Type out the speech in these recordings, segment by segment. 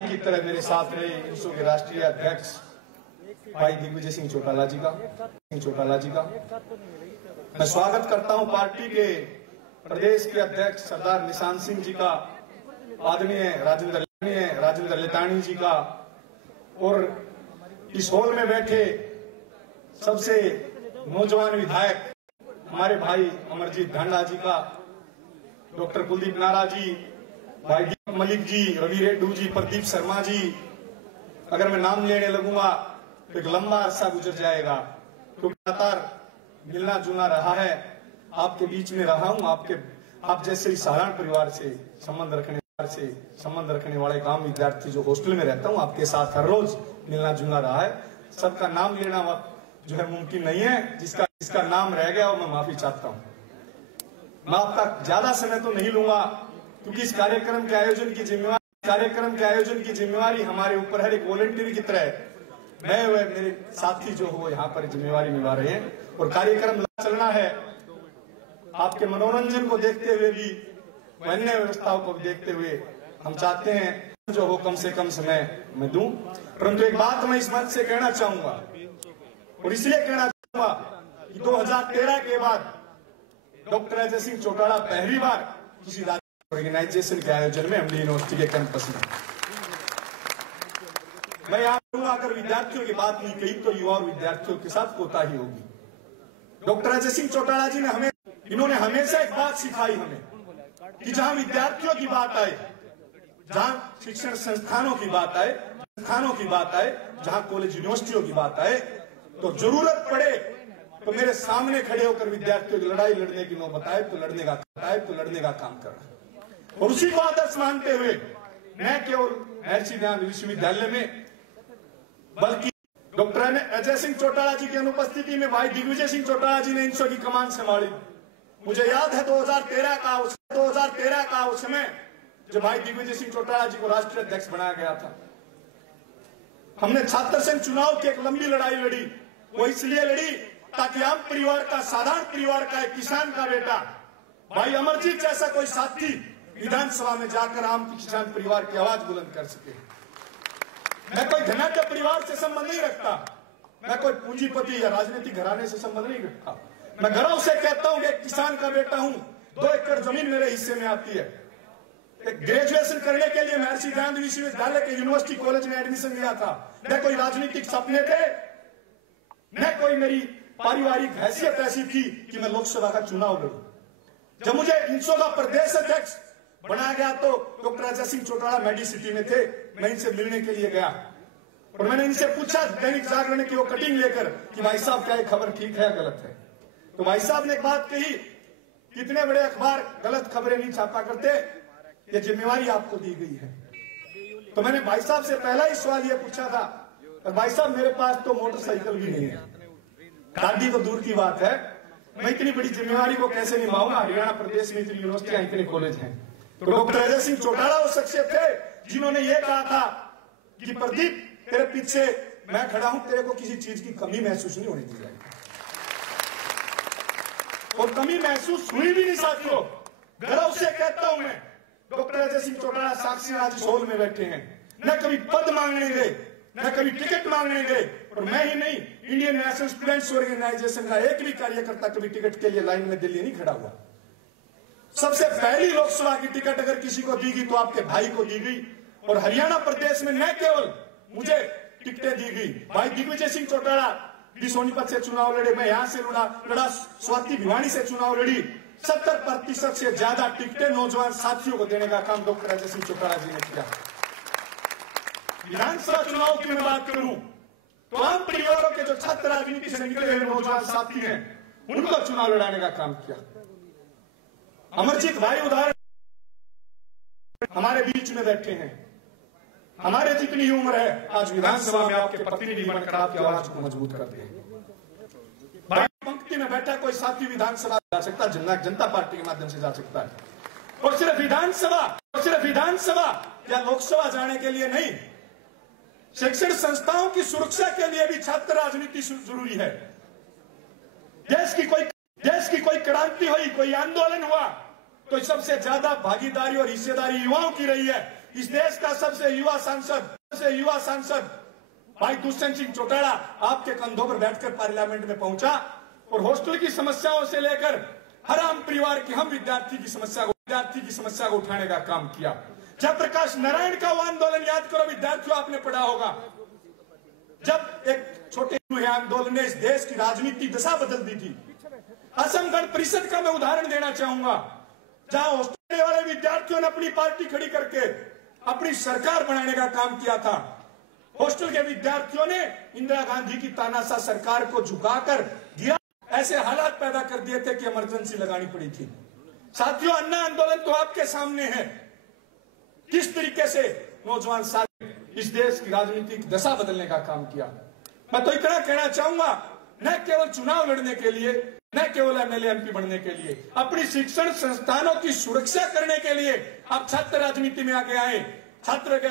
की तरह मेरे साथ रहे इंसो के राष्ट्रीय अध्यक्ष भाई दिग्विजय सिंह चौटाला जी का मैं स्वागत करता हूं पार्टी के प्रदेश के अध्यक्ष सरदार निशान सिंह जी का, आदरणीय राजेंद्र लेतानी जी का, और इस हॉल में बैठे सबसे नौजवान विधायक हमारे भाई अमरजीत ढांडा जी का, डॉक्टर कुलदीप नारा जी, भाई दीपक मलिक जी, रवि रेड्डू जी, प्रदीप शर्मा जी। अगर मैं नाम लेने लगूंगा तो एक लंबा अरसा गुजर जाएगा, क्योंकि लगातार मिलना जुलना रहा है, आपके बीच में रहा हूं। आप जैसे ही साधारण परिवार से संबंध रखने वाले काम विद्यार्थी जो हॉस्टल में रहता हूं, आपके साथ हर रोज मिलना जुलना रहा है। सबका नाम लेना जो है मुमकिन नहीं है, जिसका नाम रह गया और मैं माफी चाहता हूं। मैं आपका ज्यादा समय तो नहीं लूंगा, क्योंकि इस कार्यक्रम के आयोजन की जिम्मेवारी हमारे ऊपर है, एक वॉलंटियर की तरह मैं व मेरे साथी जो हो यहाँ पर जिम्मेवारी निभा रहे हैं, और कार्यक्रम चलना है। आपके मनोरंजन को देखते हुए भी, अन्य व्यवस्थाओं को देखते हुए हम चाहते हैं जो हो कम से कम समय मैं दूं। परंतु एक बात मैं इस मंच से कहना चाहूंगा, और इसलिए कहना चाहूंगा कि 2013 के बाद डॉक्टर अजय सिंह चौटाला पहली बार किसी ऑर्गेनाइजेशन के आयोजन में एमडी यूनिवर्सिटी के कैंपस में। मैं यहाँ अगर विद्यार्थियों की बात नहीं कही तो युवा और विद्यार्थियों के साथ कोताही होगी। डॉक्टर अजय सिंह चौटाला जी ने इन्होंने हमेशा एक बात सिखाई हमें कि जहां विद्यार्थियों की बात आए, जहां शिक्षण संस्थानों की बात आए, जहां कॉलेज यूनिवर्सिटियों की बात आए, तो जरूरत पड़े तो मेरे सामने खड़े होकर विद्यार्थियों की लड़ाई लड़ने की नौबत आए तो लड़ने का काम कर रहा है। और उसी को आदर्श मानते हुए न केवल महर्षि दयानंद विश्वविद्यालय में, बल्कि डॉक्टर अजय सिंह चौटाला जी की अनुपस्थिति में भाई दिग्विजय सिंह चौटाला जी ने इंसो की कमान संभाली। मुझे याद है 2013 का उस समय जब भाई दिग्विजय सिंह चौटाला जी को राष्ट्रीय अध्यक्ष बनाया गया था, हमने छात्र संघ चुनाव की एक लंबी लड़ाई लड़ी। वो इसलिए लड़ी ताकि आम परिवार का, साधारण परिवार का, एक किसान का बेटा भाई अमरजीत जैसा कोई साथी विधानसभा में जाकर आम किसान परिवार की आवाज बुलंद कर सके। मैं कोई धनाढ्य परिवार से संबंध नहीं रखता, मैं कोई पूंजीपति या राजनीतिक घराने से संबंध नहीं रखता। मैं गर्व से कहता हूं कि एक किसान का बेटा हूं, 2 एकड़ जमीन मेरे हिस्से में आती है। एक ग्रेजुएशन करने के लिए महर्षि दयानंद विश्वविद्यालय के यूनिवर्सिटी कॉलेज में एडमिशन लिया था। न कोई राजनीतिक सपने थे, न कोई मेरी पारिवारिक हैसियत ऐसी थी कि मैं लोकसभा का चुनाव लड़ूं। जब मुझे इंसो का प्रदेश अध्यक्ष बनाया गया तो डॉक्टर अजय सिंह चौटाला मेडिसिटी में थे। मैं इनसे मिलने के लिए गया और मैंने इनसे पूछा दैनिक जागरण की वो कटिंग लेकर कि भाई साहब क्या ये खबर ठीक है गलत है? तो भाई साहब ने एक बात कही, कितने बड़े अखबार गलत खबरें नहीं छापा करते, ये जिम्मेवारी आपको दी गई है। तो मैंने भाई साहब से पहला ही सवाल ये पूछा था, और भाई साहब मेरे पास तो मोटरसाइकिल भी नहीं है, गाड़ी तो दूर की बात है, मैं इतनी बड़ी जिम्मेवारी को कैसे निभाऊंगा? हरियाणा प्रदेश में इतनी यूनिवर्सिटियां, इतने कॉलेज हैं। तो डॉक्टर अजय सिंह चौटाला वो शख्सियत थे जिन्होंने ये कहा था कि प्रदीप तेरे पीछे मैं खड़ा हूं, तेरे को किसी चीज की कमी महसूस नहीं होने दी जाएगी। और कमी महसूस हुई भी नहीं साथियों। गर्व से कहता हूं मैं, डॉक्टर अजय सिंह चौटाला साक्षी आज इस हॉल में बैठे हैं, न कभी पद मांगने गए, न कभी टिकट मांगने गए। और मैं ही नहीं, इंडियन नेशनल स्टूडेंट्स ऑर्गेनाइजेशन का एक भी कार्यकर्ता कभी टिकट के लिए लाइन में दिल्ली नहीं खड़ा हुआ। सबसे पहली लोकसभा की टिकट अगर किसी को दी गई तो आपके भाई को दी गई। और हरियाणा प्रदेश में न केवल मुझे टिकटें दी गई, भाई दिग्विजय सिंह चौटाला भी सोनीपत से चुनाव लड़े, मैं यहां से लड़ा, स्वाति भिवानी से चुनाव लड़ी। 70% से ज्यादा टिकटें नौजवान साथियों को देने का काम डॉक्टर अजय सिंह चौटाला जी ने किया। विधानसभा चुनाव की मैं बात करूं तो आम परिवारों के जो छात्र राजनीति से निकले हुए नौजवान साथी हैं, उनको चुनाव लड़ाने का काम किया। अमरजीत भाई उदाहरण हमारे बीच में बैठे हैं, हमारे जितनी उम्र है, आज विधानसभा में आपके प्रतिनिधि बनकर आपकी आवाज को मजबूत करते हैं। पंक्ति में बैठा कोई साथी विधानसभा जा सकता है, जनता पार्टी के माध्यम से जा सकता है। और सिर्फ विधानसभा या लोकसभा जाने के लिए नहीं, शिक्षण संस्थाओं की सुरक्षा के लिए भी छात्र राजनीति जरूरी है। देश की कोई क्रांति हुई, कोई आंदोलन हुआ तो सबसे ज्यादा भागीदारी और हिस्सेदारी युवाओं की रही है। इस देश का सबसे युवा सांसद भाई दुष्यंत सिंह चौटाला आपके कंधों पर बैठकर पार्लियामेंट में पहुंचा और हॉस्टल की समस्याओं से लेकर हर आम परिवार की हम विद्यार्थी की समस्या को उठाने का काम किया। जयप्रकाश नारायण का वो आंदोलन याद करो विद्यार्थियों, आपने पढ़ा होगा। जब एक छोटे आंदोलन ने इस देश की राजनीति दशा बदल दी थी। असम गण परिषद का मैं उदाहरण देना चाहूंगा, जहां हॉस्टल वाले विद्यार्थियों ने अपनी पार्टी खड़ी करके अपनी सरकार बनाने का काम किया था। हॉस्टल के विद्यार्थियों ने इंदिरा गांधी की तानाशाह सरकार को झुकाकर गिरा, ऐसे हालात पैदा कर दिए थे कि इमरजेंसी लगानी पड़ी थी। साथियों, अन्ना आंदोलन तो आपके सामने है, किस तरीके से नौजवान साथी इस देश की राजनीतिक दशा बदलने का काम किया। मैं तो इतना कहना चाहूंगा, न केवल चुनाव लड़ने के लिए, न केवल एमएलए एमपी बनने के लिए, अपनी शिक्षण संस्थानों की सुरक्षा करने के लिए आप छात्र राजनीति में आगे आए, छात्र के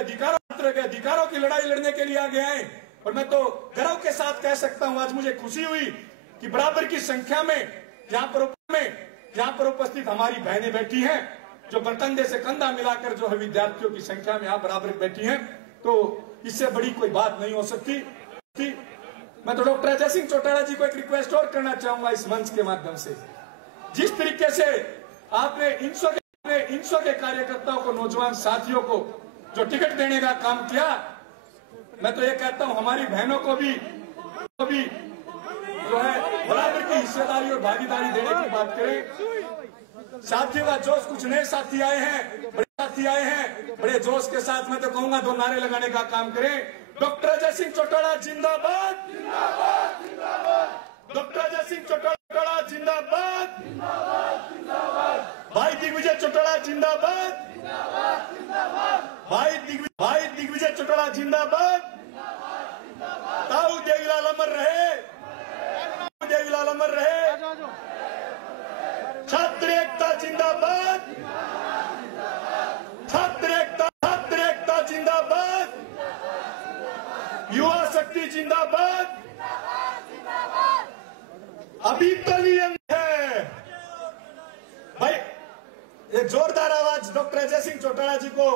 अधिकारों की लड़ाई लड़ने के लिए आगे आए। और मैं तो गर्व के साथ कह सकता हूं, आज मुझे खुशी हुई कि बराबर की संख्या में यहाँ पर उपस्थित हमारी बहनें बैठी हैं, जो कंधे से कंधा मिलाकर जो है विद्यार्थियों की संख्या में यहाँ बराबर बैठी हैं। तो इससे बड़ी कोई बात नहीं हो सकती। मैं तो डॉक्टर अजय सिंह चौटाला जी को एक रिक्वेस्ट और करना चाहूंगा इस मंच के माध्यम से, जिस तरीके से आपने इंसो के कार्यकर्ताओं को, नौजवान साथियों को जो टिकट देने का काम किया, मैं तो ये कहता हूं हमारी बहनों को भी जो है बराबर की हिस्सेदारी और भागीदारी देने की बात करें। साथियों का जोश, कुछ नए साथी आए हैं, बड़े जोश के साथ मैं तो कहूंगा 2 नारे लगाने का काम करें। डॉक्टर अजय सिंह चौटाला जिंदाबाद, डॉक्टर अजय सिंह चौटाला जिंदाबाद, भाई दिग्विजय चौटाला जिंदाबाद, भाई दिग्विजय चौटाला जिंदाबाद, ताऊ देवीलाल अमर रहे, छात्र एकता जिंदाबाद, छात्र एकता जिंदाबाद, युवा शक्ति जिंदाबाद। अभी तलियन है भाई, एक जोरदार आवाज डॉक्टर अजय सिंह चौटाला जी को,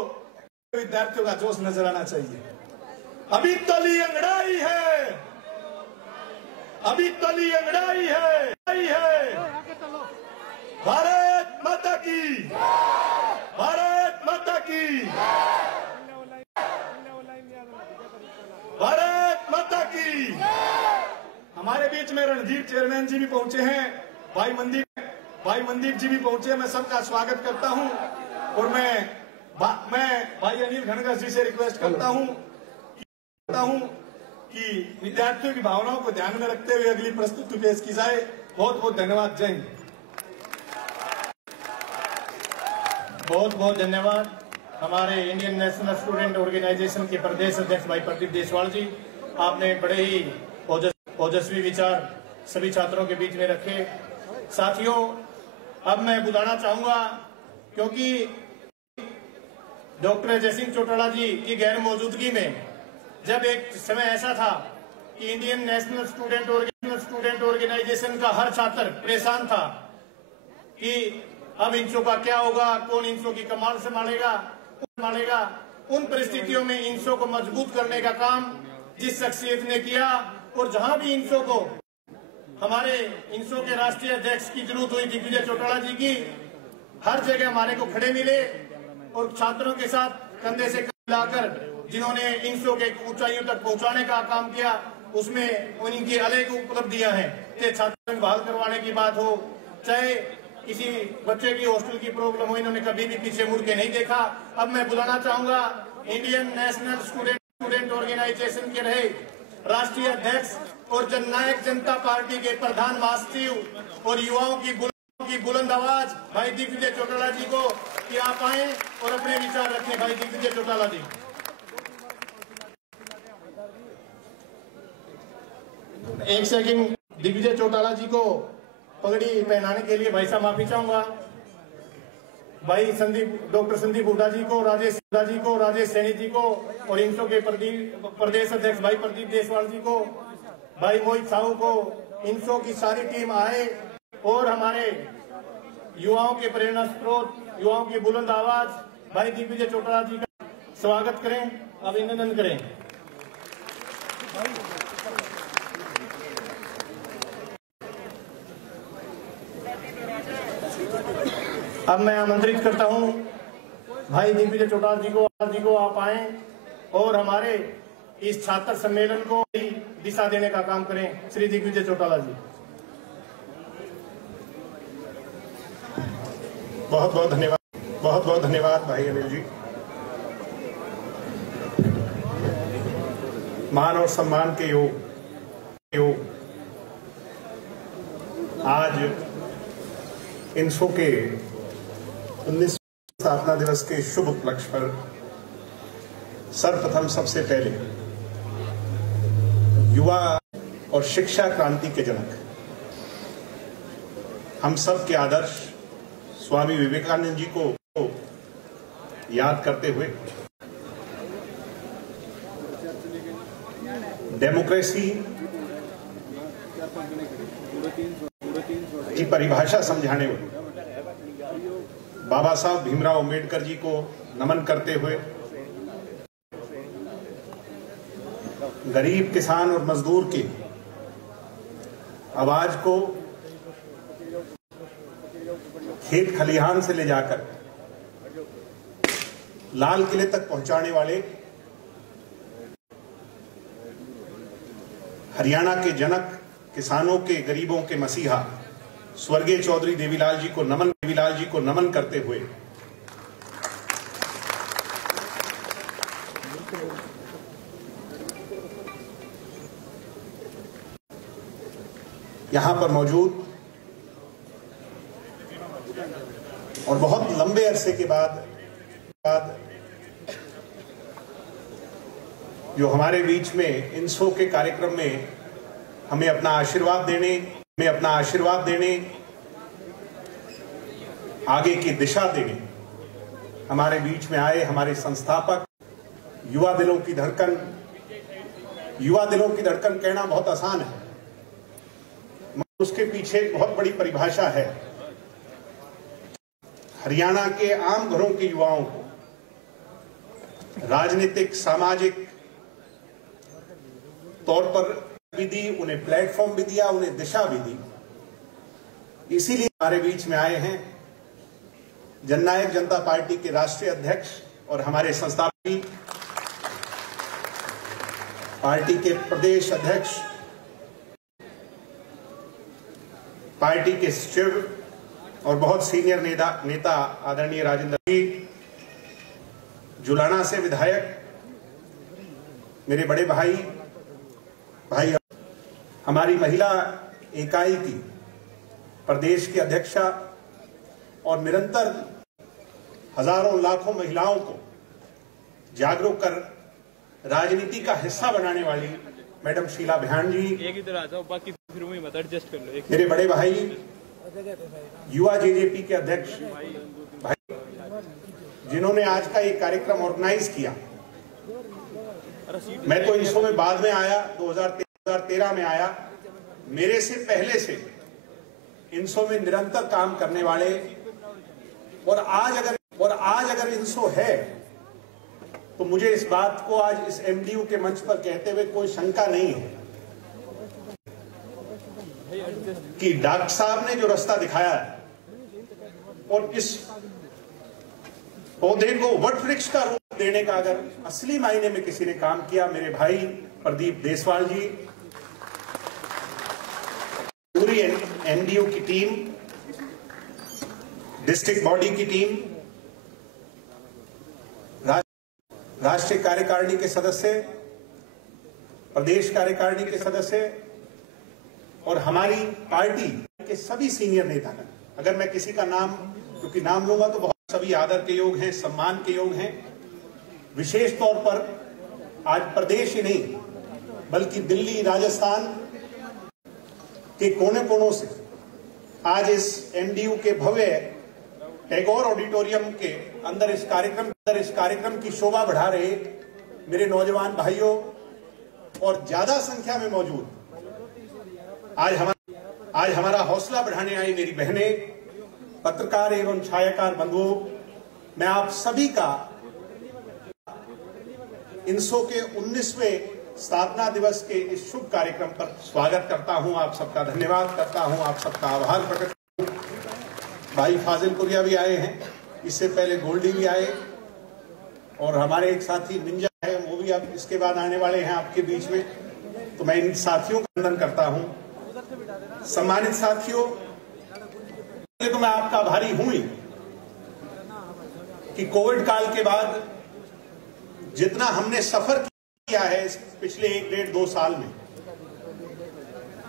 विद्यार्थियों का जोश नजर आना चाहिए। अभी तली अंगड़ाई है, अभी तली अंगड़ाई है। भारत माता की, भारत माता की, भारत माता की। हमारे बीच में रणधीर चेयरमैन जी भी पहुंचे हैं, भाई मनदीप जी भी पहुंचे, मैं सबका स्वागत करता हूं। और मैं भाई अनिल घनघस जी से रिक्वेस्ट करता हूं कि विद्यार्थियों की भावनाओं को ध्यान में रखते हुए अगली प्रस्तुति पेश की जाए। बहुत बहुत धन्यवाद। जय हिंद। बहुत बहुत धन्यवाद हमारे इंडियन नेशनल स्टूडेंट ऑर्गेनाइजेशन के प्रदेश अध्यक्ष भाई प्रदीप देसवाल जी। आपने बड़े ही ओजस्वी विचार सभी छात्रों के बीच में रखे। साथियों, अब मैं बुलाना चाहूंगा, क्योंकि डॉक्टर अजय सिंह चौटाला जी की गैर मौजूदगी में जब एक समय ऐसा था कि इंडियन नेशनल स्टूडेंट ऑर्गेनाइजेशन का हर छात्र परेशान था कि अब इंसो का क्या होगा, कौन इंसो की कमान संभालेगा। उन परिस्थितियों में इंसो को मजबूत करने का काम जिस शख्सियत ने किया, और जहां भी इंसो को, हमारे इंसो के राष्ट्रीय अध्यक्ष की जरूरत हुई दिग्विजय चौटाला जी की, हर जगह हमारे को खड़े मिले और छात्रों के साथ कंधे से मिलाकर जिन्होंने इंसो के ऊंचाइयों तक पहुंचाने का काम किया, उसमें उनकी अनेक उपलब्धियां हैं। चाहे छात्रों को बहाल करवाने की बात हो, चाहे किसी बच्चे की हॉस्टल की प्रॉब्लम हो, इन्होंने कभी भी पीछे मुड़ के नहीं देखा। अब मैं बुलाना चाहूंगा इंडियन नेशनल स्टूडेंट ऑर्गेनाइजेशन के रहे राष्ट्रीय अध्यक्ष और जननायक जनता पार्टी के प्रधान महासचिव और युवाओं की बुलंद आवाज भाई दिग्विजय चौटाला जी को, कि आप आए और अपने विचार रखें। भाई दिग्विजय चौटाला जी। एक सेकंड, दिग्विजय चौटाला जी को पगड़ी पहनाने के लिए भाई साहब माफी चाहूंगा। भाई डॉक्टर संदीप हुड्डा जी को, राजेश सैनी जी को, और इंसो के प्रदेश अध्यक्ष भाई प्रदीप देसवाल जी को, भाई मोहित साहू को, इंसो की सारी टीम आए और हमारे युवाओं के प्रेरणा स्रोत, युवाओं की बुलंद आवाज भाई दिग्विजय चौटाला जी का स्वागत करें, अभिनंदन करें। अब मैं आमंत्रित करता हूं भाई दिग्विजय चौटाला जी को आप आए और हमारे इस छात्र सम्मेलन को दिशा देने का काम करें। श्री दिग्विजय चौटाला जी। बहुत बहुत धन्यवाद भाई अनिल जी। मान और सम्मान के योग आज इनसो के 19 स्थापना दिवस के शुभ उपलक्ष्य पर सर्वप्रथम सबसे पहले युवा और शिक्षा क्रांति के जनक हम सब के आदर्श स्वामी विवेकानंद जी को याद करते हुए डेमोक्रेसी की परिभाषा समझाने हुए बाबा साहब भीमराव अंबेडकर जी को नमन करते हुए गरीब किसान और मजदूर की आवाज को खेत खलिहान से ले जाकर लाल किले तक पहुंचाने वाले हरियाणा के जनक, किसानों के, गरीबों के मसीहा स्वर्गीय चौधरी देवीलाल जी को नमन करते हुए यहां पर मौजूद और बहुत लंबे अरसे के बाद जो हमारे बीच में इनसो के कार्यक्रम में हमें अपना आशीर्वाद देने आगे की दिशा देने हमारे बीच में आए हमारे संस्थापक, युवा दिलों की धड़कन कहना बहुत आसान है, मगर उसके पीछे एक बहुत बड़ी परिभाषा है। हरियाणा के आम घरों के युवाओं को राजनीतिक, सामाजिक तौर पर भी दी, उन्हें प्लेटफॉर्म भी दिया, उन्हें दिशा भी दी। इसीलिए हमारे बीच में आए हैं जननायक जनता पार्टी के राष्ट्रीय अध्यक्ष और हमारे संस्थापक, पार्टी के प्रदेश अध्यक्ष, पार्टी के सचिव और बहुत सीनियर नेता आदरणीय राजेंद्र जी, जुलाना से विधायक मेरे बड़े भाई हमारी महिला इकाई की प्रदेश की अध्यक्षा और निरंतर हजारों लाखों महिलाओं को जागरूक कर राजनीति का हिस्सा बनाने वाली मैडम शीला बयान जी, एक इधर आ जाओ, बाकी फिर वहीं मत एडजस्ट कर लो। मेरे बड़े भाई युवा जेजेपी के अध्यक्ष भाई, जिन्होंने आज का ये कार्यक्रम ऑर्गेनाइज किया। मैं तो इनसो में बाद में आया, 2013 में आया। मेरे से पहले से इनसो में निरंतर काम करने वाले और आज अगर इनसो है तो मुझे इस बात को आज इस एमडीयू के मंच पर कहते हुए कोई शंका नहीं है कि डॉक्टर साहब ने जो रास्ता दिखाया है और इस पौधे को वट वृक्ष का रूप देने का अगर असली मायने में किसी ने काम किया, मेरे भाई प्रदीप देसवाल जी, पूरी एमडीयू की टीम, डिस्ट्रिक्ट बॉडी की टीम, राष्ट्रीय कार्यकारिणी के सदस्य, प्रदेश कार्यकारिणी के सदस्य और हमारी पार्टी के सभी सीनियर नेतागण। अगर मैं किसी का नाम, क्योंकि नाम लूंगा तो बहुत सभी आदर के योग हैं, सम्मान के योग हैं। विशेष तौर पर आज प्रदेश ही नहीं बल्कि दिल्ली, राजस्थान के कोने कोनों से आज इस एमडीयू के भव्य टैगोर ऑडिटोरियम के अंदर इस कार्यक्रम की शोभा बढ़ा रहे मेरे नौजवान भाइयों और ज्यादा संख्या में मौजूद आज हमारा हौसला बढ़ाने आई मेरी बहनें, पत्रकार एवं छायाकार बंधुओं, मैं आप सभी का इनसो के 19वें स्थापना दिवस के इस शुभ कार्यक्रम पर स्वागत करता हूं। आप सबका धन्यवाद करता हूं, आप सबका आभार प्रकट करता हूं। भाई फाजिल कुरिया भी आए हैं, इससे पहले गोल्डी भी आए, और हमारे एक साथी निंजा है, वो भी अब इसके बाद आने वाले हैं आपके बीच में। तो मैं इन साथियों का वंदन करता हूं। सम्मानित साथियों, तो मैं आपका आभारी हूं ही कि कोविड काल के बाद जितना हमने सफर किया है इस पिछले 1-1.5-2 साल में,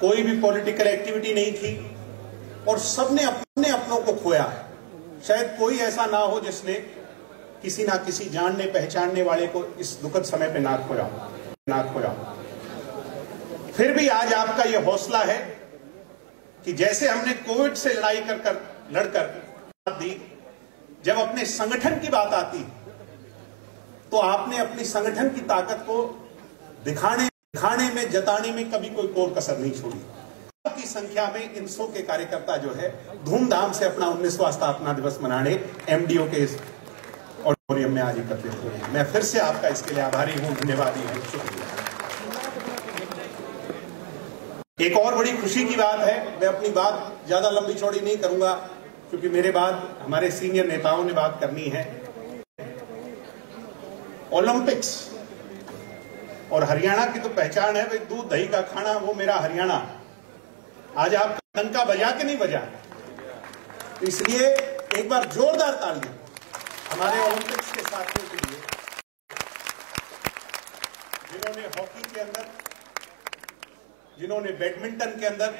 कोई भी पॉलिटिकल एक्टिविटी नहीं थी और सबने अपने अपनों को खोया है। शायद कोई ऐसा ना हो जिसने किसी ना किसी जानने पहचानने वाले को इस दुखद समय पे ना खोया। फिर भी आज आपका यह हौसला है कि जैसे हमने कोविड से लड़ाई लड़कर दी, जब अपने संगठन की बात आती तो आपने अपनी संगठन की ताकत को दिखाने में, जताने में कभी कोई कोर कसर नहीं छोड़ी। की संख्या में इनसो के कार्यकर्ता जो है धूमधाम से अपना 19वां स्थापना दिवस मनाने एमडीओ के इस ऑडिटोरियम में आज एकत्रित हुए हैं। मैं फिर से आपका इसके लिए आभारी हूं, धन्यवादी हूं, शुक्रिया। एक और बड़ी खुशी की बात है, मैं अपनी बात ज्यादा लंबी चौड़ी नहीं करूंगा क्योंकि मेरे बाद हमारे सीनियर नेताओं ने बात करनी है। ओलंपिक्स और हरियाणा की तो पहचान है भाई, दूध दही का खाना, वो मेरा हरियाणा। आज आपका डंका बजा के नहीं बजा, तो इसलिए एक बार जोरदार तालियां हमारे ओलंपिक्स के साथियों के लिए, जिन्होंने हॉकी के अंदर, जिन्होंने बैडमिंटन के अंदर,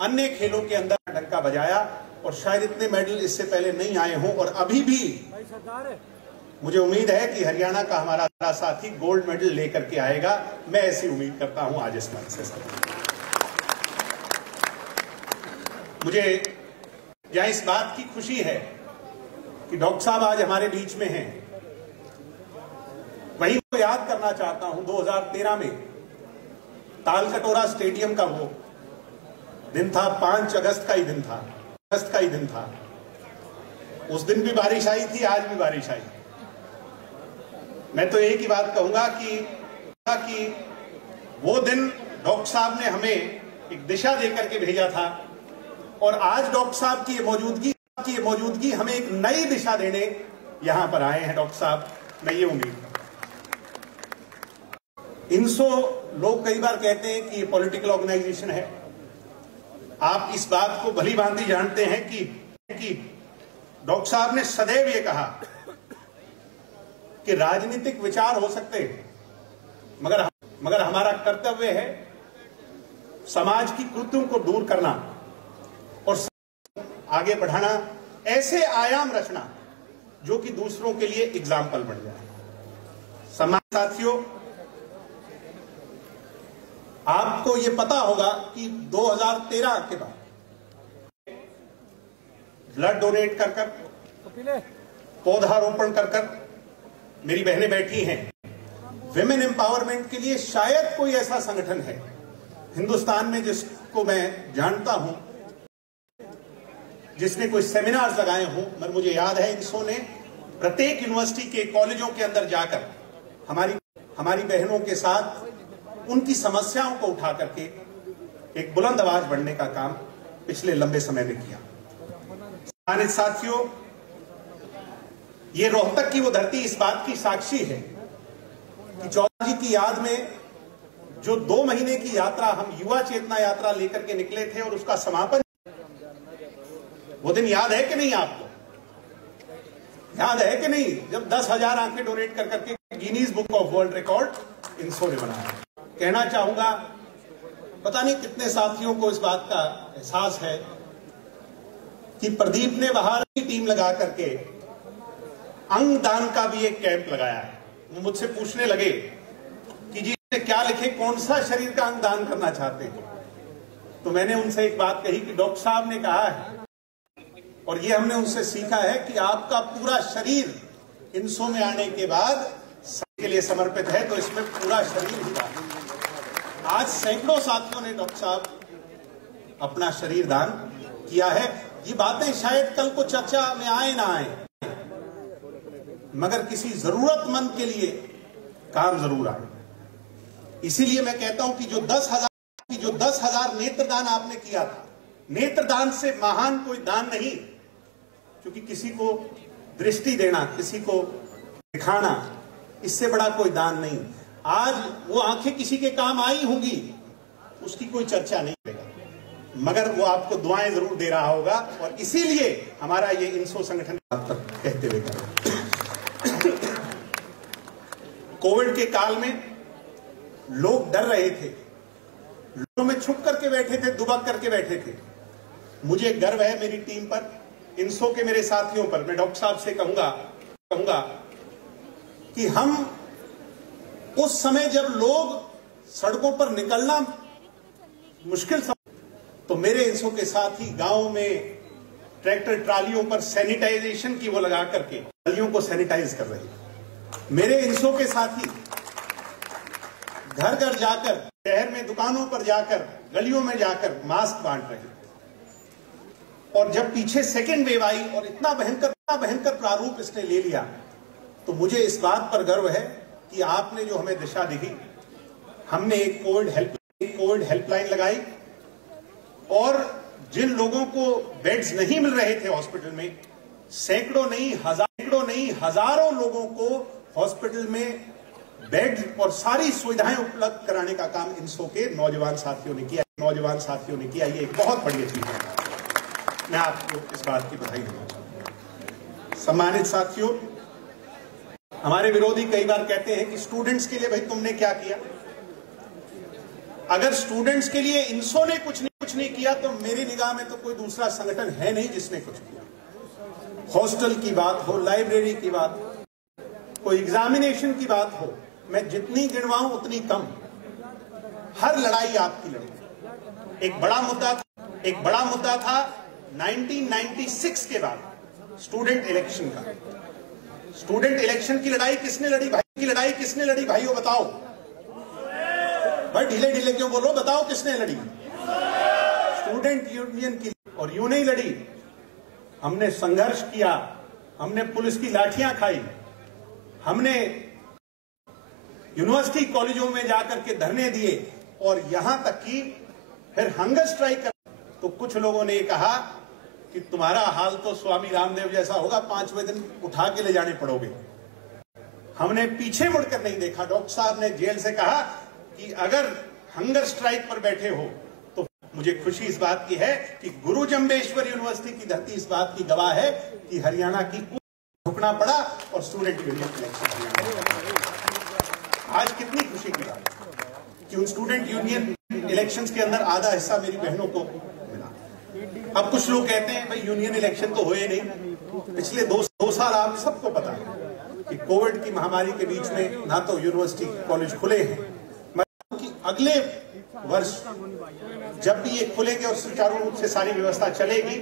अन्य खेलों के अंदर डंका बजाया, और शायद इतने मेडल इससे पहले नहीं आए हों। और अभी भी मुझे उम्मीद है कि हरियाणा का हमारा साथी गोल्ड मेडल लेकर के आएगा। मैं ऐसी उम्मीद करता हूं आज इस मंच से। मुझे यहां इस बात की खुशी है कि डॉक्टर साहब आज हमारे बीच में हैं। वहीं को याद करना चाहता हूं, 2013 में तालकटोरा स्टेडियम का वो दिन था, 5 अगस्त का ही दिन था। उस दिन भी बारिश आई थी, आज भी बारिश आई। मैं तो एक ही बात कहूंगा कि वो दिन डॉक्टर साहब ने हमें एक दिशा देकर के भेजा था, और आज डॉक्टर साहब की मौजूदगी हमें एक नई दिशा देने यहां पर आए हैं। डॉक्टर साहब, मैं ये उम्मीद, इनसो लोग कई बार कहते हैं कि ये पॉलिटिकल ऑर्गेनाइजेशन है। आप इस बात को भली भांति जानते हैं कि डॉक्टर साहब ने सदैव ये कहा कि राजनीतिक विचार हो सकते हैं, मगर हमारा कर्तव्य है समाज की कुरीतियों को दूर करना और आगे बढ़ाना, ऐसे आयाम रचना जो कि दूसरों के लिए एग्जाम्पल बन जाए। समाज साथियों, आपको ये पता होगा कि 2013 के बाद ब्लड डोनेट कर पौधारोपण कर मेरी बहनें बैठी हैं। विमेन एम्पावरमेंट के लिए शायद कोई ऐसा संगठन है हिंदुस्तान में जिसको मैं जानता हूं, जिसने कोई सेमिनार्स लगाए हों। मगर मुझे याद है इनसो ने प्रत्येक यूनिवर्सिटी के कॉलेजों के अंदर जाकर हमारी बहनों के साथ उनकी समस्याओं को उठा करके एक बुलंद आवाज बढ़ने का काम पिछले लंबे समय में किया। सम्मानित साथियों, ये रोहतक की वो धरती इस बात की साक्षी है कि चौधरी जी की याद में जो 2 महीने की यात्रा, हम युवा चेतना यात्रा लेकर के निकले थे, और उसका समापन, वो दिन याद है कि नहीं आपको? याद है कि नहीं, जब 10,000 आंखें डोनेट कर करके Guinness book of world record INSO ने बनाया। कहना चाहूंगा, पता नहीं कितने साथियों को इस बात का एहसास है कि प्रदीप ने बाहर की टीम लगा करके अंगदान का भी एक कैंप लगाया है। वो मुझसे पूछने लगे कि जी क्या लिखे, कौन सा शरीर का अंगदान करना चाहते हैं? तो मैंने उनसे एक बात कही कि डॉक्टर साहब ने कहा है, और ये हमने उनसे सीखा है कि आपका पूरा शरीर इनसो में आने के बाद के लिए समर्पित है, तो इसमें पूरा शरीर हुआ। आज सैकड़ों साथियों ने डॉक्टर साहब अपना शरीर दान किया है। ये बातें शायद कल को चर्चा में आए ना आए, मगर किसी जरूरतमंद के लिए काम जरूर आएगा। इसीलिए मैं कहता हूं कि जो 10,000 नेत्रदान आपने किया था, नेत्रदान से महान कोई दान नहीं, क्योंकि किसी को दृष्टि देना, किसी को दिखाना, इससे बड़ा कोई दान नहीं। आज वो आंखें किसी के काम आई होंगी, उसकी कोई चर्चा नहीं करेगा, मगर वो आपको दुआएं जरूर दे रहा होगा। और इसीलिए हमारा ये इंसो संगठन कहते हुए कोविड के काल में लोग डर रहे थे, लोगों में छुप करके बैठे थे, दुबक करके बैठे थे। मुझे गर्व है मेरी टीम पर, इंसो के मेरे साथियों पर। मैं डॉक्टर साहब से कहूंगा कि हम उस समय जब लोग सड़कों पर निकलना मुश्किल था, तो मेरे इंसो के साथी गांव में ट्रैक्टर ट्रालियों पर सैनिटाइजेशन की वो लगा करके गलियों को सैनिटाइज कर रहे हैं। मेरे इंसो के साथी घर घर जाकर, शहर में दुकानों पर जाकर, गलियों में जाकर मास्क बांट रहे हैं। और जब पीछे सेकेंड वेव आई और इतना भयंकर प्रारूप इसने ले लिया, तो मुझे इस बात पर गर्व है कि आपने जो हमें दिशा दी, हमने एक कोविड हेल्पलाइन लगाई, और जिन लोगों को बेड्स नहीं मिल रहे थे हॉस्पिटल में, सैकड़ों नहीं हजारों लोगों को हॉस्पिटल में बेड और सारी सुविधाएं उपलब्ध कराने का काम इंसो के नौजवान साथियों ने किया। ये एक बहुत बढ़िया चीज है, मैं आपको इस बात की बधाई देना चाहूंगा। सम्मानित साथियों, हमारे विरोधी कई बार कहते हैं कि स्टूडेंट्स के लिए भाई तुमने क्या किया। अगर स्टूडेंट्स के लिए इंसो ने कुछ नहीं किया, तो मेरी निगाह में तो कोई दूसरा संगठन है नहीं जिसने कुछ किया। हॉस्टल की बात हो, लाइब्रेरी की बात हो, कोई एग्जामिनेशन की बात हो, मैं जितनी गिनवाऊं उतनी कम। हर लड़ाई आपकी लड़ाई। एक बड़ा मुद्दा था 1996 के बाद स्टूडेंट इलेक्शन का। स्टूडेंट इलेक्शन की लड़ाई किसने लड़ी भाइयों, बताओ भाई, ढीले क्यों बोलो, बताओ किसने लड़ी? स्टूडेंट यूनियन की। और यूं नहीं लड़ी, हमने संघर्ष किया, हमने पुलिस की लाठियां खाई, हमने यूनिवर्सिटी कॉलेजों में जाकर के धरने दिए, और यहां तक कि फिर हंगर स्ट्राइक कर। तो कुछ लोगों ने कहा कि तुम्हारा हाल तो स्वामी रामदेव जैसा होगा, 5वें दिन उठा के ले जाने पड़ोगे। हमने पीछे मुड़कर नहीं देखा। डॉक्टर साहब ने जेल से कहा कि अगर हंगर स्ट्राइक पर बैठे हो, तो मुझे खुशी इस बात की है कि गुरु जम्बेश्वर यूनिवर्सिटी की धरती इस बात की गवाह है कि हरियाणा की झुकना पड़ा और स्टूडेंट यूनियन इलेक्शन। आज कितनी खुशी की बात कि उन स्टूडेंट यूनियन इलेक्शंस के अंदर आधा हिस्सा मेरी बहनों को मिला। अब कुछ लोग कहते हैं भाई यूनियन इलेक्शन तो हुए नहीं। पिछले दो साल आप सबको पता है कि कोविड की महामारी के बीच में ना तो यूनिवर्सिटी कॉलेज खुले हैं, कि अगले वर्ष जब भी ये खुलेंगे और सुचारू रूप से सारी व्यवस्था चलेगी,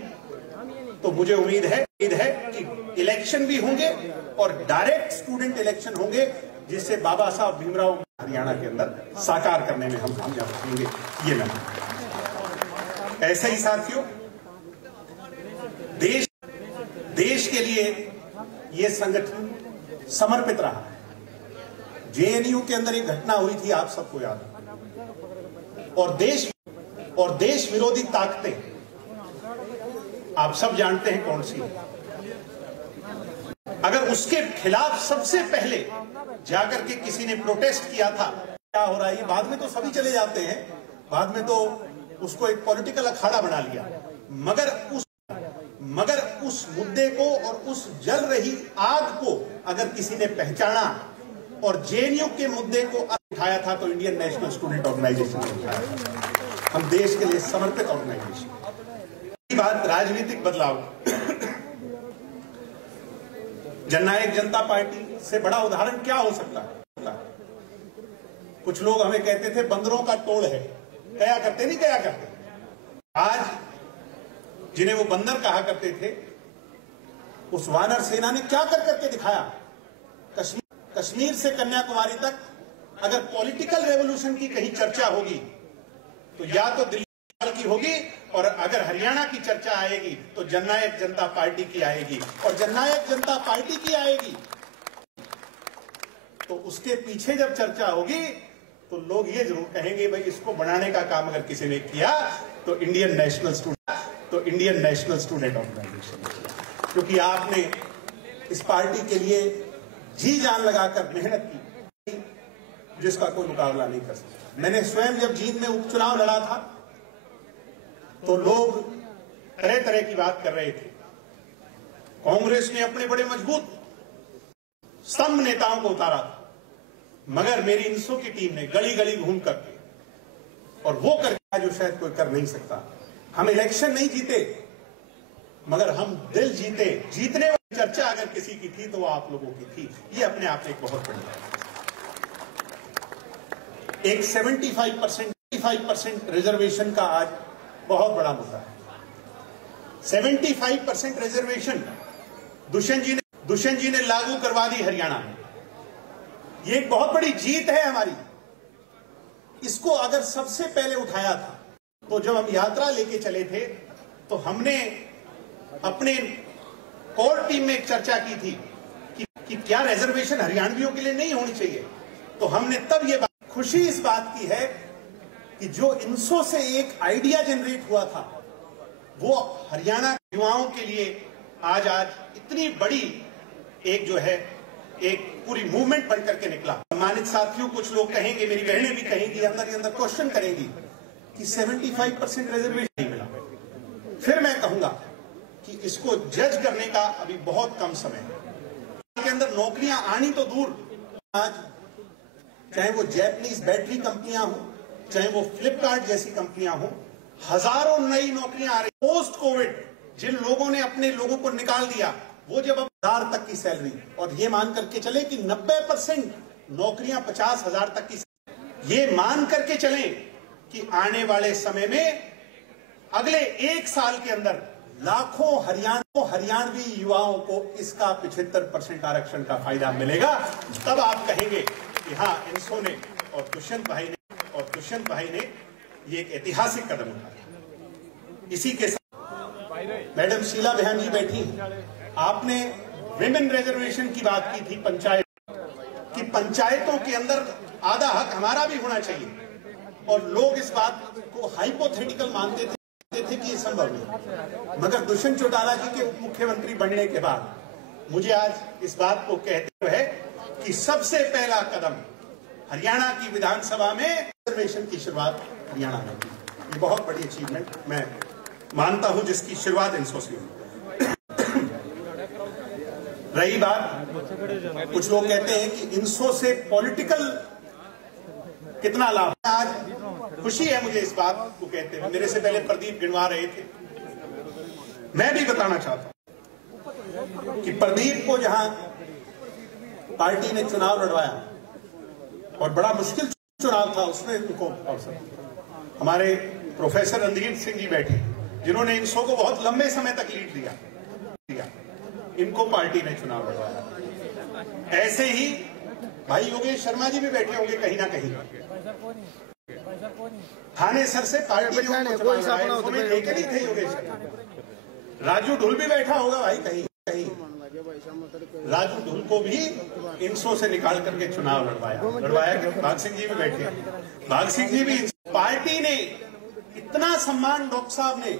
तो मुझे उम्मीद है कि इलेक्शन भी होंगे और डायरेक्ट स्टूडेंट इलेक्शन होंगे, जिससे बाबा साहब भीमराव हरियाणा के अंदर साकार करने में हम कामयाब होंगे। ये मैं ऐसे ही साथियों, देश के लिए ये संगठन समर्पित रहा है। जेएनयू के अंदर एक घटना हुई थी, आप सबको याद है, और देश विरोधी ताकतें आप सब जानते हैं कौन सी है। अगर उसके खिलाफ सबसे पहले जाकर के किसी ने प्रोटेस्ट किया था, क्या हो रहा है, ये बाद में तो सभी चले जाते हैं, बाद में तो उसको एक पॉलिटिकल अखाड़ा बना लिया, मगर उस मुद्दे को और उस जल रही आग को अगर किसी ने पहचाना और जेएनयू के मुद्दे को उठाया था, तो इंडियन नेशनल स्टूडेंट ऑर्गेनाइजेशन ने उठाया। हम देश के लिए समर्पित ऑर्गेनाइजेशन। बात राजनीतिक बदलाव, जननायक जनता पार्टी से बड़ा उदाहरण क्या हो सकता है? कुछ लोग हमें कहते थे बंदरों का टोल है, क्या करते। आज जिन्हें वो बंदर कहा करते थे, उस वानर सेना ने क्या कर करके दिखाया। कश्मीर से कन्याकुमारी तक अगर पॉलिटिकल रेवोल्यूशन की कहीं चर्चा होगी तो या तो दिल्ली की होगी, और अगर हरियाणा की चर्चा आएगी तो जननायक जनता पार्टी की आएगी, और जननायक जनता पार्टी की आएगी तो उसके पीछे जब चर्चा होगी तो लोग ये जरूर कहेंगे भाई इसको बनाने का काम अगर किसी ने किया तो इंडियन नेशनल स्टूडेंट ऑर्गेनाइजेशन, क्योंकि आपने इस पार्टी के लिए जी जान लगाकर मेहनत की जिसका कोई मुकाबला नहीं कर सकता। मैंने स्वयं जब जींद में उपचुनाव लड़ा था तो लोग तरह तरह की बात कर रहे थे। कांग्रेस ने अपने बड़े मजबूत स्तंभ नेताओं को उतारा था, मगर मेरी इंसो की टीम ने गली गली घूम करके और वो करके जो शायद कोई कर नहीं सकता। हम इलेक्शन नहीं जीते मगर हम दिल जीते। जीतने वाली चर्चा अगर किसी की थी तो वो आप लोगों की थी। ये अपने आप में एक बहुत बड़ी बात है। एक 75% रिजर्वेशन का आज बहुत बड़ा मुद्दा है। 75% रिजर्वेशन दुष्यंत जी ने लागू करवा दी हरियाणा में। ये एक बहुत बड़ी जीत है हमारी। इसको अगर सबसे पहले उठाया था तो जब हम यात्रा लेके चले थे तो हमने अपने कोर टीम में एक चर्चा की थी कि क्या रिजर्वेशन हरियाणवियों के लिए नहीं होनी चाहिए। तो हमने तब ये खुशी इस बात की है कि जो इंसो से एक आइडिया जनरेट हुआ था वो हरियाणा के युवाओं के लिए आज इतनी बड़ी एक जो है एक पूरी मूवमेंट बन करके निकला। सम्मानित साथियों, कुछ लोग कहेंगे, मेरी बहनें भी कहेंगी, अंदर ही अंदर क्वेश्चन करेंगी कि 75% रिजर्वेशन नहीं मिला। फिर मैं कहूंगा कि इसको जज करने का अभी बहुत कम समय है। के अंदर नौकरियां आनी तो दूर, आज चाहे वो जैपनीज बैटरी कंपनियां हो, चाहे वो फ्लिपकार्ट जैसी कंपनियां हो, हजारों नई नौकरियां आ रही। पोस्ट कोविड जिन लोगों ने अपने लोगों को निकाल दिया, वो जब अब 1000 तक की सैलरी, और ये मान करके चले कि 90% नौकरियां 50,000 तक की, ये मान करके चलें कि आने वाले समय में अगले 1 साल के अंदर लाखों हरियाणवी युवाओं को इसका 75% आरक्षण का फायदा मिलेगा। तब आप कहेंगे कि हाँ, इंसो ने और दुष्यंत भाई ने ये एक ऐतिहासिक कदम उठाया। इसी के साथ मैडम शीला बहन जी बैठी, आपने विमेन रिजर्वेशन की बात की थी। पंचायत की पंचायतों के अंदर आधा हक हमारा भी होना चाहिए, और लोग इस बात को हाइपोथेटिकल मानते थे कि ये संभव नहीं। मगर दुष्यंत चौटाला जी के उप मुख्यमंत्री बनने के बाद मुझे आज इस बात को कहते हुए कि सबसे पहला कदम हरियाणा की विधानसभा में रिजर्वेशन की शुरुआत हरियाणा में की। ये बहुत बड़ी अचीवमेंट मैं मानता हूं, जिसकी शुरुआत इंसो से हुई। रही बात, कुछ लोग कहते हैं कि इंसो से पॉलिटिकल कितना लाभ। आज खुशी है मुझे इस बात को कहते हुए। मेरे से पहले प्रदीप गिनवा रहे थे, मैं भी बताना चाहता हूं कि प्रदीप को जहां पार्टी ने चुनाव लड़वाया और बड़ा मुश्किल चुनाव था, उसमें उनको अवसर, हमारे प्रोफेसर रणधीर सिंह जी बैठे जिन्होंने इंसो को बहुत लंबे समय तक लीड दिया, इनको पार्टी ने चुनाव लड़वाया। ऐसे ही भाई योगेश शर्मा जी भी बैठे होंगे कहीं ना कहीं, थाने सर से पार्टी ने लेके नहीं थे योगेश शर्मा। राजू ढुल भी बैठा होगा भाई कहीं कहीं, राजू ढुल को भी इंसो से निकाल करके चुनाव लड़वाया। भाग सिंह जी भी बैठे, भाग सिंह जी भी। पार्टी ने इतना सम्मान, डॉक्टर साहब ने,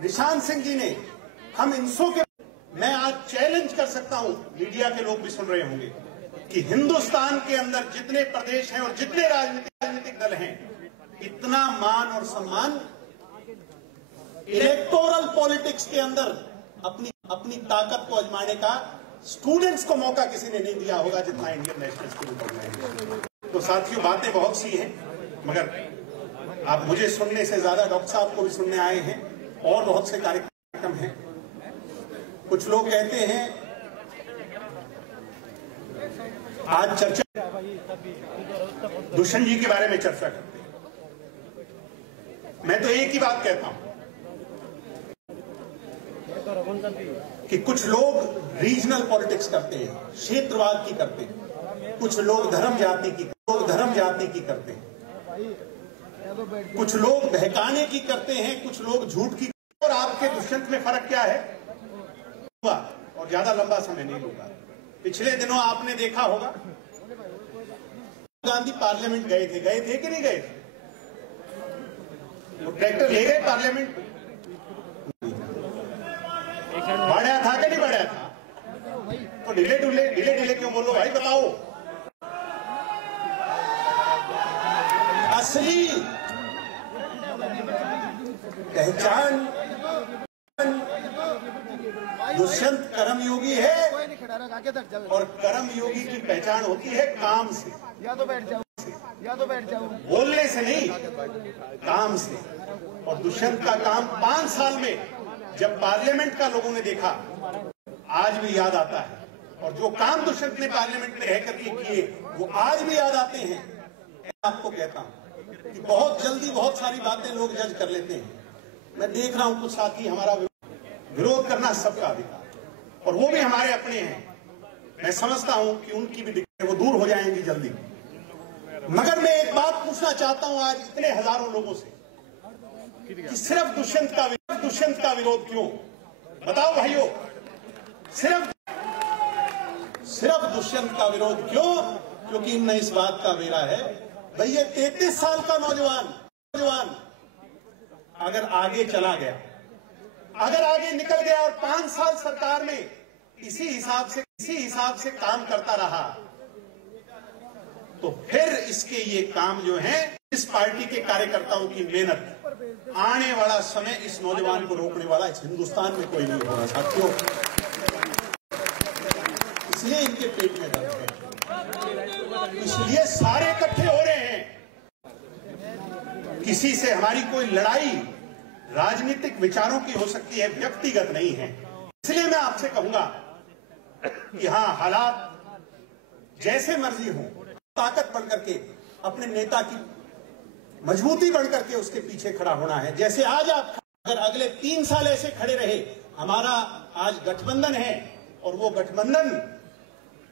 निशान सिंह जी ने, हम इंसो के, मैं आज चैलेंज कर सकता हूं, मीडिया के लोग भी सुन रहे होंगे, कि हिंदुस्तान के अंदर जितने प्रदेश हैं और जितने राजनीतिक दल हैं, इतना मान और सम्मान इलेक्टोरल पॉलिटिक्स के अंदर अपनी ताकत को आजमाने का स्टूडेंट्स को मौका किसी ने नहीं दिया होगा जितना इंडियन नेशनल स्टूडेंट ऑर्गेनाइजेशन। तो साथियों, बातें बहुत सी हैं, मगर आप मुझे सुनने से ज्यादा डॉक्टर साहब को भी सुनने आए हैं, और बहुत से कार्यक्रम हैं। कुछ लोग कहते हैं आज चर्चा दुष्यंत जी के बारे में चर्चा करते हैं। मैं तो एक ही बात कहता हूं कि कुछ लोग रीजनल पॉलिटिक्स करते हैं, क्षेत्रवाद की करते हैं, कुछ लोग धर्म जाति की करते हैं, कुछ लोग बहकाने की करते हैं, कुछ लोग झूठ की। और आपके दुष्यंत में फर्क क्या है? और ज्यादा लंबा समय नहीं लूंगा। पिछले दिनों आपने देखा होगा गांधी पार्लियामेंट गए थे कि नहीं गए थे? वो ट्रैक्टर ले गए पार्लियामेंट, बढ़ा था कि नहीं बढ़ा था? तो ढीले क्यों बोलो भाई, बताओ। असली पहचान दुष्यंत कर्मयोगी है, और कर्मयोगी की पहचान होती है काम से, या तो बैठ जाओ, बोलने से नहीं, काम से। और दुष्यंत का काम 5 साल में जब पार्लियामेंट का लोगों ने देखा, आज भी याद आता है। और जो काम दुष्यंत ने पार्लियामेंट में रह करके किए, वो आज भी याद आते हैं। आपको कहता हूं कि बहुत जल्दी बहुत सारी बातें लोग जज कर लेते हैं। मैं देख रहा हूं कुछ साथी, हमारा विरोध करना सबका अधिकार, और वो भी हमारे अपने हैं। मैं समझता हूं कि उनकी भी दिक्कतें वो दूर हो जाएंगी जल्दी। मगर मैं एक बात पूछना चाहता हूं आज इतने हजारों लोगों से, कि सिर्फ दुष्यंत का विरोध क्यों? बताओ भाइयों, सिर्फ दुष्यंत का विरोध क्यों? क्योंकि इनमें इस बात का बेरा है, भाई ये 33 साल का नौजवान अगर आगे चला गया, अगर आगे निकल गया और 5 साल सरकार में इसी हिसाब से काम करता रहा, तो फिर इसके ये काम जो है, इस पार्टी के कार्यकर्ताओं की मेहनत, आने वाला समय इस नौजवान को रोकने वाला इस हिंदुस्तान में कोई नहीं होगा साथियों। इसलिए इनके पेट में दर्द है, इसलिए सारे इकट्ठे हो रहे हैं। किसी से हमारी कोई लड़ाई राजनीतिक विचारों की हो सकती है, व्यक्तिगत नहीं है। इसलिए मैं आपसे कहूंगा कि हाँ, हालात जैसे मर्जी हो, ताकत बढ़ करके अपने नेता की मजबूती बढ़ करके उसके पीछे खड़ा होना है। जैसे आज आप अगर अगले 3 साल ऐसे खड़े रहे, हमारा आज गठबंधन है, और वो गठबंधन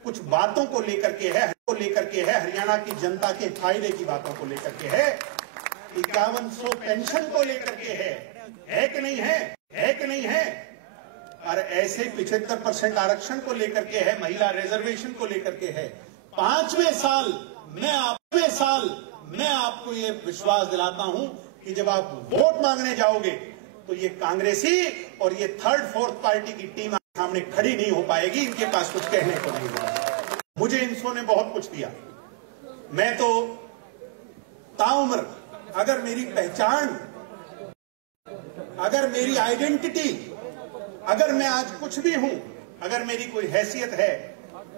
कुछ बातों को लेकर के है, हरियाणा की जनता के फायदे की बातों को लेकर के है, 5100 पेंशन को लेकर के है कि नहीं है? और ऐसे 75% आरक्षण को लेकर के है, महिला रिजर्वेशन को लेकर के है। 5वें साल मैं आपको ये विश्वास दिलाता हूं कि जब आप वोट मांगने जाओगे, तो ये कांग्रेसी और ये 3rd 4th पार्टी की टीम सामने खड़ी नहीं हो पाएगी। इनके पास कुछ कहने को नहीं होगा। मुझे इनसो ने बहुत कुछ दिया। मैं तो ताउम्र, अगर मेरी पहचान, अगर मेरी आइडेंटिटी, अगर मैं आज कुछ भी हूं, अगर मेरी कोई हैसियत है,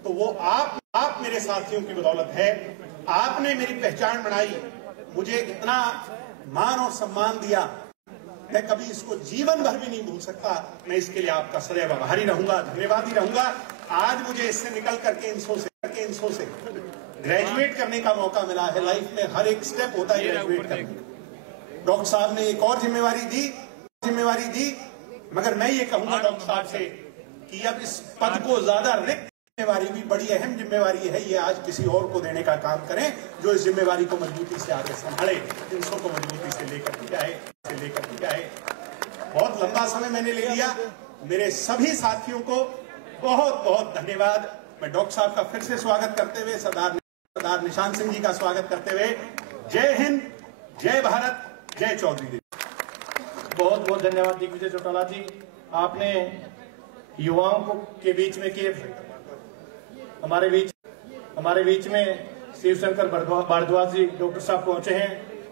तो वो आप मेरे साथियों की बदौलत है। आपने मेरी पहचान बनाई, मुझे इतना मान और सम्मान दिया, मैं कभी इसको जीवन भर भी नहीं भूल सकता। मैं इसके लिए आपका सदैव आभारी रहूंगा, धन्यवादी रहूंगा। आज मुझे इससे निकल करके इनसो से ग्रेजुएट करने का मौका मिला है। लाइफ में हर एक स्टेप होता है ग्रेजुएट करने का। डॉक्टर साहब ने एक और जिम्मेवारी दी, मगर मैं ये कहूंगा डॉक्टर साहब से कि अब इस पद को ज्यादा रिक्त जिम्मेवारी भी बड़ी अहम जिम्मेवारी है, ये आज किसी और को देने का काम करें, जो इस जिम्मेवारी को मजबूती से आगे संभाले, इनसो को मजबूती से लेकर के जाए। बहुत लंबा समय मैंने ले लिया। मेरे सभी साथियों को बहुत बहुत धन्यवाद। मैं डॉक्टर साहब का फिर से स्वागत करते हुए, सरदार निशांत सिंह जी का स्वागत करते हुए, जय हिंद, जय भारत, जय चौधरी देव। बहुत बहुत धन्यवाद दिग्विजय चौटाला जी। आपने युवाओं को के बीच में किए, हमारे बीच में शिवशंकर भारद्वाज जी डॉक्टर साहब पहुंचे हैं।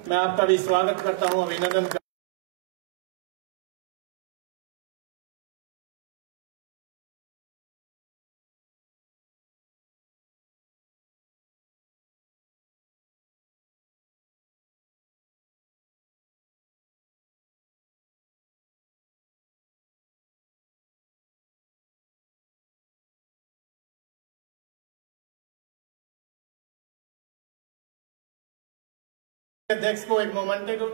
मैं आपका भी स्वागत करता हूं, अभिनंदन करता अध्यक्ष को एक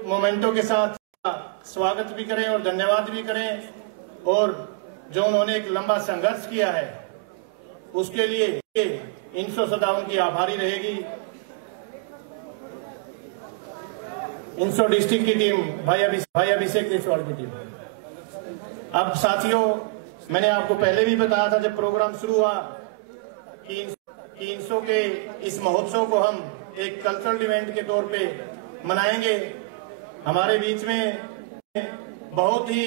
मोमेंटो के साथ स्वागत भी करें और धन्यवाद भी करें, और जो उन्होंने एक लंबा संघर्ष किया है उसके लिए इनसो सदा उनकी आभारी रहेगी। इनसो डिस्ट्रिक्ट की टीम भाई अभिषेक देशवाल की टीम। अब साथियों, मैंने आपको पहले भी बताया था जब प्रोग्राम शुरू हुआ कि इनसो के इस महोत्सव को हम एक कल्चरल इवेंट के तौर पे मनाएंगे। हमारे बीच में बहुत ही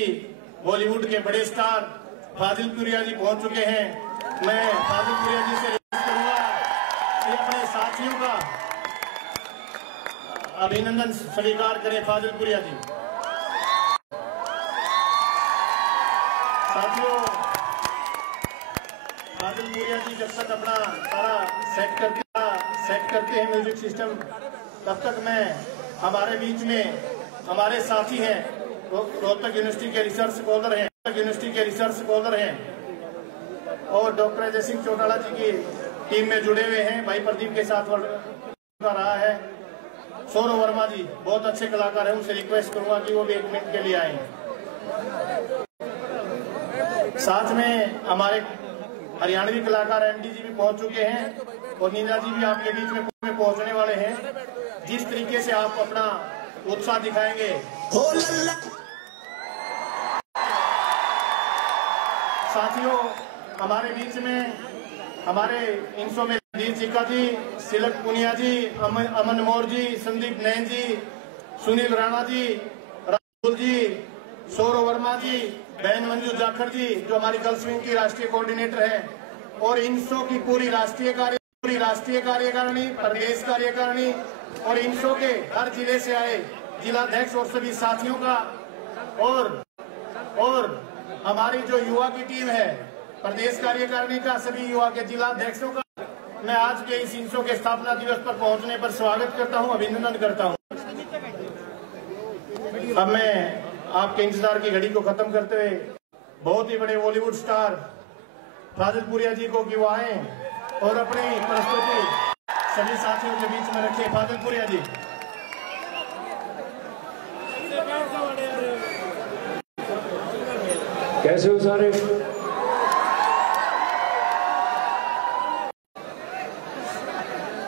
बॉलीवुड के बड़े स्टार फाजिल पुरिया जी पहुंच चुके हैं। मैं फाजिल पुरिया जी से रिक्वेस्ट करूंगा कि अपने साथियों का अभिनंदन स्वीकार करें। फाजिल पुरिया जी। साथियों, फाजिल पुरिया जी जब तक अपना सारा सेट करते हैं म्यूजिक सिस्टम, तब तक मैं हमारे बीच में हमारे साथी हैं, रोहतक यूनिवर्सिटी के रिसर्च स्कॉलर हैं और डॉक्टर अजय सिंह चौटाला जी की टीम में जुड़े हुए हैं। भाई प्रदीप के साथ रहा है सौरव वर्मा जी, बहुत अच्छे कलाकार हैं। उनसे रिक्वेस्ट करूंगा कि वो भी 1 मिनट के लिए आए। साथ में हमारे हरियाणवी कलाकार एमडी जी भी पहुंच चुके हैं और नीना जी भी आपके बीच में पहुंचने वाले हैं। जिस तरीके से आप अपना उत्साह दिखाएंगे, साथियों हमारे बीच में हमारे इंसो में रणधीर चिक्का जी, तिलक पुनिया जी, अमन मोर जी, संदीप नैन जी, सुनील राणा जी, राहुल जी, सौरव वर्मा जी, बहन मंजू जाखड़ जी जो हमारी गर्ल्स विंग की राष्ट्रीय कोऑर्डिनेटर है, और इंसो की पूरी राष्ट्रीय कार्यकारिणी, प्रदेश कार्यकारिणी और इंसो के हर जिले से आए जिलाध्यक्ष और सभी साथियों का, और हमारी जो युवा की टीम है प्रदेश कार्यकारिणी का, सभी युवा के जिलाध्यक्षों का मैं आज के इस इंसो के स्थापना दिवस पर पहुंचने पर स्वागत करता हूं, अभिनंदन करता हूं। अब मैं आपके इंतजार की घड़ी को खत्म करते हुए बहुत ही बड़े बॉलीवुड स्टार फाजिल पुरिया जी को कि वो आए और अपनी प्रस्तुति सभी साथियों के बीच में रखे। फाजिल पुरिया जी। कैसे हो सारे?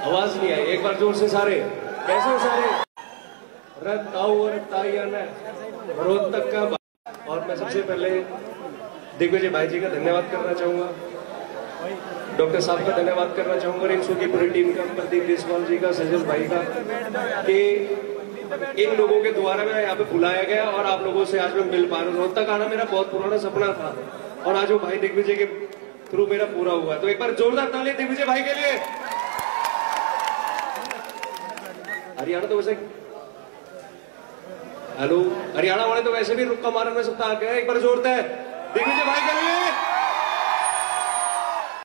आवाज नहीं आई, एक बार जोर से सारे। कैसे हो सारे? रोहतक का। और मैं सबसे पहले दिग्विजय भाई जी का धन्यवाद करना चाहूंगा, डॉक्टर साहब का धन्यवाद करना चाहूंगा और इंसो की पूरी टीम का, प्रदीप देशवाल जी का, सजल भाई का, कि इन लोगों के द्वारा मैं यहाँ पे बुलाया गया और आप लोगों से आज मैं मिल पा रहा हूँ। रोहतक आना मेरा बहुत पुराना सपना था और आज वो भाई दिग्विजय के थ्रू मेरा पूरा हुआ। तो एक बार जोरदार ताली दिग्विजय भाई के लिए। हरियाणा तो वैसे, हेलो, हरियाणा वाले तो वैसे भी रुक्का मारने में सब था। एक बार जोरदार दिग्विजय भाई के लिए।